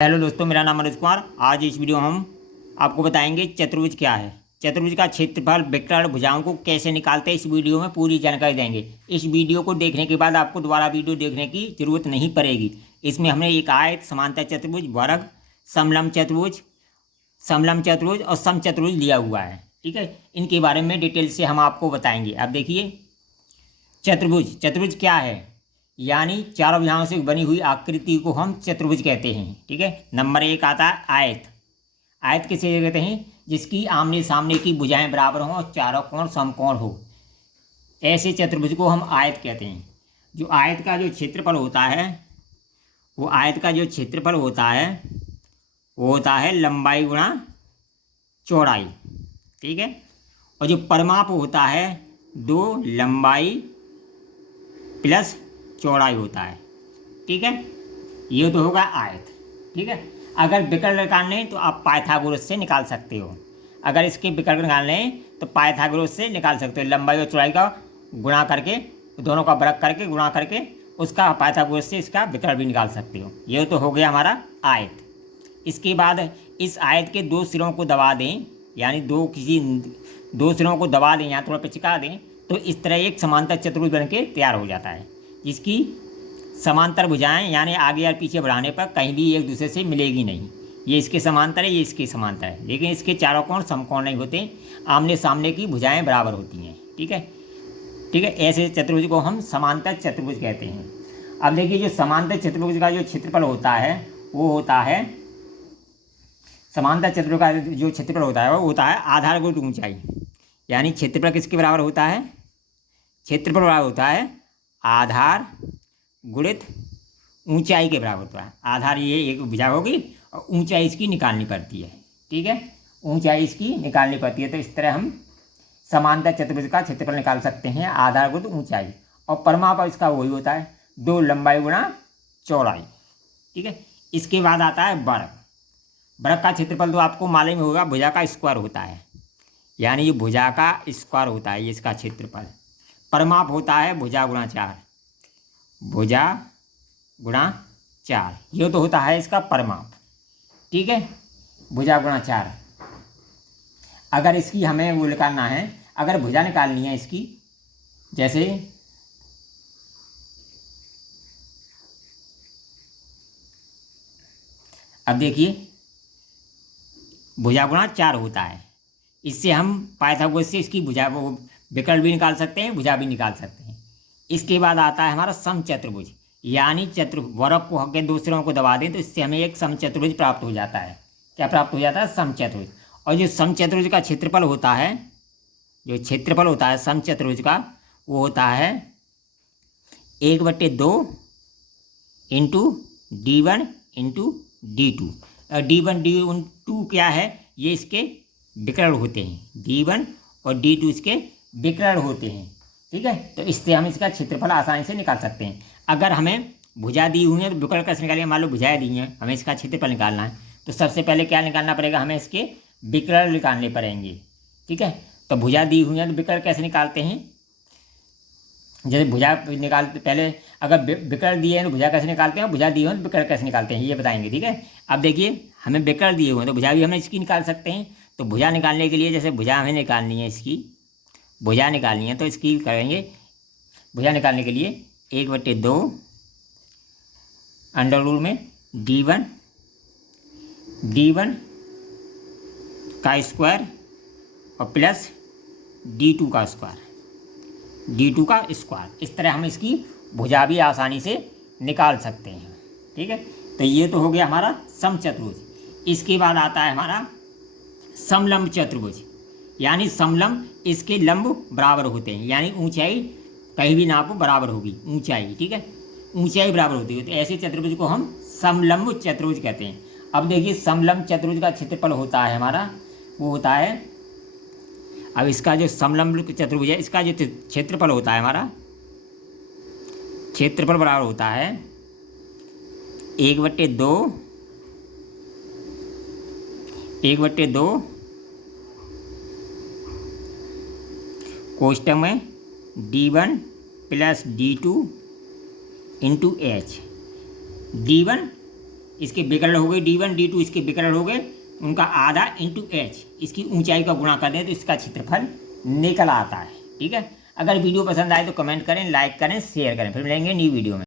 Hello दोस्तों, मेरा नाम मनोज कुमार। आज इस वीडियो में हम आपको बताएंगे चतुर्भुज क्या है, चतुर्भुज का क्षेत्रफल, विकर्ण, भुजाओं को कैसे निकालते हैं। इस वीडियो में पूरी जानकारी देंगे। इस वीडियो को देखने के बाद आपको दोबारा वीडियो देखने की जरूरत नहीं पड़ेगी। इसमें हमने एक आयत, समांतर चतुर्भुज, वर्ग, समलंब चतुर्भुज और समचतुर्भुज लिया हुआ है। ठीक है, इनके बारे में डिटेल से हम आपको बताएंगे। अब देखिए, चतुर्भुज क्या है, यानी चारों भुजाओं से बनी हुई आकृति को हम चतुर्भुज कहते हैं। ठीक है, नंबर एक आता है आयत। आयत किसे कहते हैं? जिसकी आमने सामने की भुजाएं बराबर हों और चारों कोण समकोण हो, ऐसे चतुर्भुज को हम आयत कहते हैं। जो आयत का जो क्षेत्रफल होता है, वो आयत का जो क्षेत्रफल होता है वो होता है लंबाई गुणा चौड़ाई। ठीक है, और जो परिमाप होता है 2 लंबाई प्लस चौड़ाई होता है। ठीक है, ये तो होगा आयत। ठीक है, अगर विकर्ण निकालने हैं तो आप पाइथागोरस से निकाल सकते हो। अगर इसके विकर्ण निकालने हैं तो पाइथागोरस से निकाल सकते हो। लंबाई और चौड़ाई का गुणा करके, दोनों का वर्ग करके गुणा करके उसका पाइथागोरस से इसका विकर्ण भी निकाल सकते हो। ये तो हो गया हमारा आयत। इसके बाद इस आयत के 2 सिरों को दबा दें, यानी दो सिरों को दबा दें, यहाँ थोड़ा पिचका दें, तो इस तरह एक समांतर चतुर्भुज बन के तैयार हो जाता है। जिसकी समांतर भुजाएं, यानी आगे और पीछे बढ़ाने पर कहीं भी एक दूसरे से मिलेगी नहीं। ये इसके समांतर है, ये इसके समांतर है, लेकिन इसके चारों कोण समकोण नहीं होते, आमने सामने की भुजाएं बराबर होती हैं। ठीक है, ठीक है, ऐसे चतुर्भुज को हम समांतर चतुर्भुज कहते हैं। अब देखिए, जो समांतर चतुर्भुज का जो क्षेत्रफल होता है वो होता है, समांतर चतुर्भुज का जो क्षेत्रफल होता है वो होता है आधार गुणित ऊंचाई। यानी क्षेत्रफल किसके बराबर होता है? क्षेत्रफल बराबर होता है आधार गुणित ऊंचाई के बराबर होता है। आधार ये एक भुजा होगी और ऊंचाई इसकी निकालनी पड़ती है। ठीक है, ऊंचाई इसकी निकालनी पड़ती है। तो इस तरह हम समांतर चतुर्भुज का क्षेत्रफल निकाल सकते हैं, आधार गुणित ऊंचाई। और परिमाप इसका वही होता है 2 लंबाई गुणा चौड़ाई। ठीक है, इसके बाद आता है वर्ग। वर्ग का क्षेत्रफल तो आपको मालूम होगा, भुजा का स्क्वायर होता है, यानी ये भुजा का स्क्वायर होता है, ये इसका क्षेत्रफल। परिमाप होता है भुजा गुणा 4, भुजा गुणा 4, ये तो होता है इसका परिमाप। ठीक है, भुजा गुणा 4। अगर इसकी हमें वो निकालना है, अगर भुजा निकालनी है इसकी, जैसे अब देखिए, भुजा गुणा 4 होता है। इससे हम पाइथागोरस से इसकी भुजा वो विकर्ण भी निकाल सकते हैं, भुजा भी निकाल सकते हैं। इसके बाद आता है हमारा समचतुर्भुज, यानी वर्ग को के 2 सिरों को दबा दें तो इससे हमें एक समचतुर्भुज प्राप्त हो जाता है। क्या प्राप्त हो जाता है? समचतुर्भुज। और जो समचतुर्भुज का क्षेत्रफल होता है, जो क्षेत्रफल होता है समचतुर्भुज का, वो होता है 1/2 into D1 into D2। D1 D2 क्या है? ये इसके विकर्ण होते हैं। D1 और D2 इसके विकर्ण होते हैं। ठीक है, तो इससे हम इसका क्षेत्रफल आसानी से निकाल सकते हैं। अगर हमें भुजा दी हुई है तो विकर्ण कैसे निकालेंगे? मान लो भुजाएं दी हैं, हमें इसका क्षेत्रफल निकालना है, तो सबसे पहले क्या निकालना पड़ेगा? हमें इसके विकर्ण निकालने पड़ेंगे। ठीक है, तो भुजा दी हुई है तो विकर्ण कैसे निकालते हैं? जैसे भुजा निकालते पहले, अगर विकर्ण दिए हैं तो भुजा कैसे निकालते हैं, भुजा दिए हैं तो विकर्ण कैसे निकालते हैं, ये बताएंगे। ठीक है, अब देखिए, हमें विकर्ण दिए हुए हैं तो भुजा भी हमें इसकी निकाल सकते हैं। तो भुजा निकालने के लिए, जैसे भुजा हमें निकालनी है, इसकी भुजा निकालनी है तो इसकी करेंगे, भुजा निकालने के लिए 1/2 अंडर रूल में D1 का स्क्वायर और प्लस D2 का स्क्वायर, इस तरह हम इसकी भुजा भी आसानी से निकाल सकते हैं। ठीक है, तो ये तो हो गया हमारा समचतुर्भुज। इसके बाद आता है हमारा समलंब चतुर्भुज, यानी समलंब, इसके लंब बराबर होते हैं, यानी ऊंचाई कहीं भी नापो बराबर होगी ऊंचाई। ठीक है, ऊंचाई बराबर होती है, तो ऐसे चतुर्भुज को हम समलंब चतुर्भुज कहते हैं। अब देखिए, समलंब चतुर्भुज का क्षेत्रफल होता है हमारा, वो होता है, अब इसका जो समलंब चतुर्भुज है, इसका जो क्षेत्रफल होता है हमारा, क्षेत्रफल बराबर होता है 1/2 कोष्टक में D1 plus D2 into H। D1 इसके विकर्ण हो गए D1 D2, इसके विकर्ण हो गए, उनका आधा इंटू एच, इसकी ऊंचाई का गुणा कर दें तो इसका क्षेत्रफल निकल आता है। ठीक है, अगर वीडियो पसंद आए तो कमेंट करें, लाइक करें, शेयर करें। फिर मिलेंगे न्यू वीडियो में।